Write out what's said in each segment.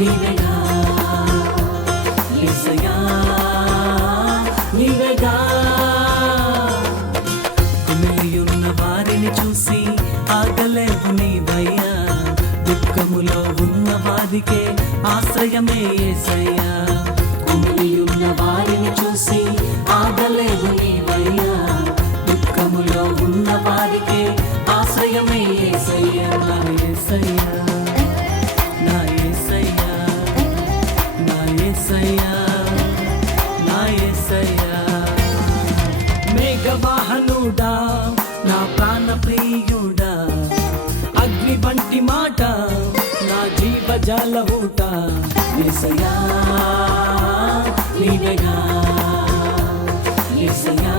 నీవేగా యేసయ్యా నీవేగా కుమిలియున్న వారిని చూసి ఆగలేవు నీవయ్యా దుఃఖములో ఉన్న వారికే ఆశ్రయమే యేసయ్యా కుమిలియున్న వారిని చూసి ఆగలేవు నీవయ్యా దుఃఖములో ఉన్న వారికే ఆశ్రయమే యేసయ్యా నా యేసయ్యా నా యేసయ్యా నా యేసయ్యా నా యేసయ్యా మేఘవాహనుడా నా ప్రాణ ప్రియుడా అగ్ని వంటి మాట నా జీవజాల ఊట యేసయ్యా నీవేగా యేసయ్యా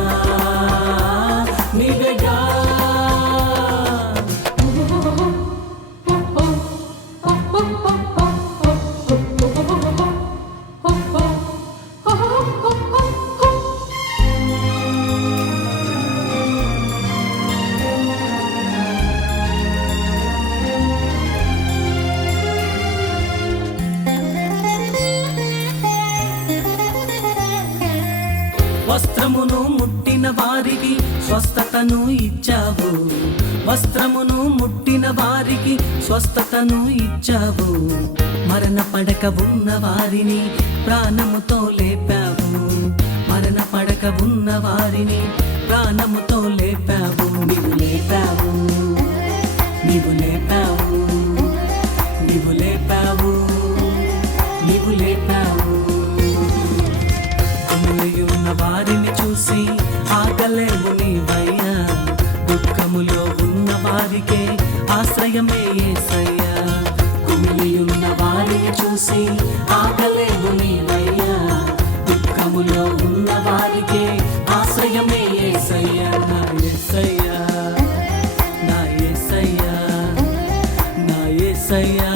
నీవేగా వస్త్రమును ముట్టిన వారికి స్వస్థతను ఇచ్చావు వస్త్రమును ముట్టిన వారికి స్వస్థతను ఇచ్చావు మరణ పడక ఉన్న వారిని ప్రాణముతో లేపావు మరణ పడక ఉన్న వారిని ప్రాణముతో లేపావు నీవు లేపావు నీవు లేపావు నీవు లేపావు నీవు లేపావు ఉన్న వారిని చూసి ఆగలేవు నీవయ్యా దుఃఖములో ఉన్న వారికే ఆశ్రయమే యేసయ్యా కుమిలియున్న వారిని చూసి ఆగలేవు నీవయ్యా దుఃఖములో ఉన్న వారికే ఆశ్రయమే యేసయ్యా నా యేసయ్యా నా యేసయ్యా నా యేసయ్యా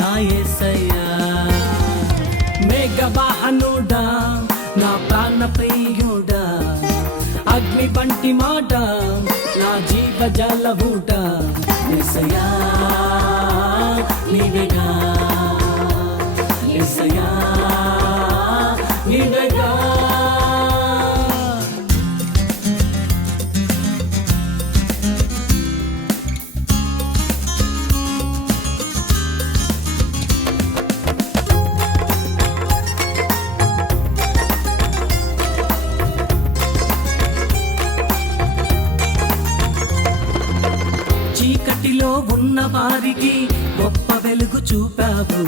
నా యేసయ్యా మేఘవాహనుడా నా ప్రాణ ప్రియుడా అగ్ని వంటి మాట నా జీవజాల ఊట యేసయ్యా నీవేగా యేసయ్యా నీవేగా చీకటిలో ఉన్న వారికి గొప్ప వెలుగు చూపావు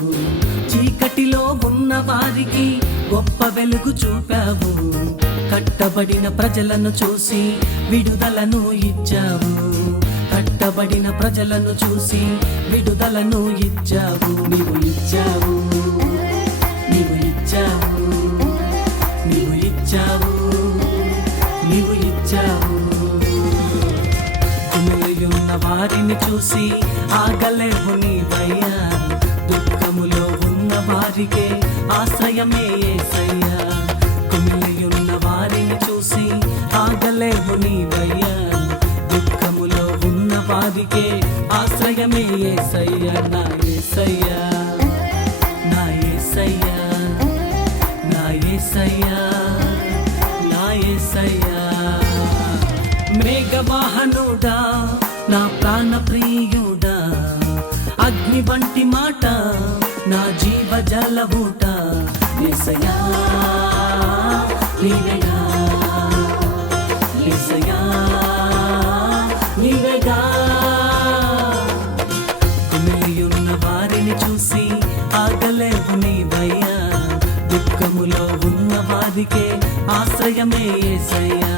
చీకటిలో ఉన్న వారికి గొప్ప వెలుగు చూపావు కట్టబడిన ప్రజలను చూసి విడుదలను ఇచ్చావు కట్టబడిన ప్రజలను చూసి విడుదలను ఇచ్చావు నీవు ఇచ్చావు నీవు ఇచ్చావు నీవు ఇచ్చావు నీవు ఇచ్చావు ఉన్న వారిని చూసి ఆగలేవు నీవయ్యా దుఃఖములో ఉన్న వారికే ఆశ్రయమే యేసయ్యా కుమిలియున్న వారిని చూసి ఆగలేవు నీవయ్యా దుఃఖములో ఉన్న వారికే ఆశ్రయమే యేసయ్యా నా యేసయ్యా నా యేసయ్యా నా యేసయ్యా నా యేసయ్యా మేఘవాహనుడా నా ప్రాణ ప్రియుడా అగ్ని వంటి మాట నా జీవజాల ఊట యేసయ్యా నీవేగా యేసయ్యా నీవేగా కుమిలియున్న వారిని చూసి ఆగలేవు నీవయ్యా దుఃఖములో ఉన్న వారికే ఆశ్రయమే యేసయ్యా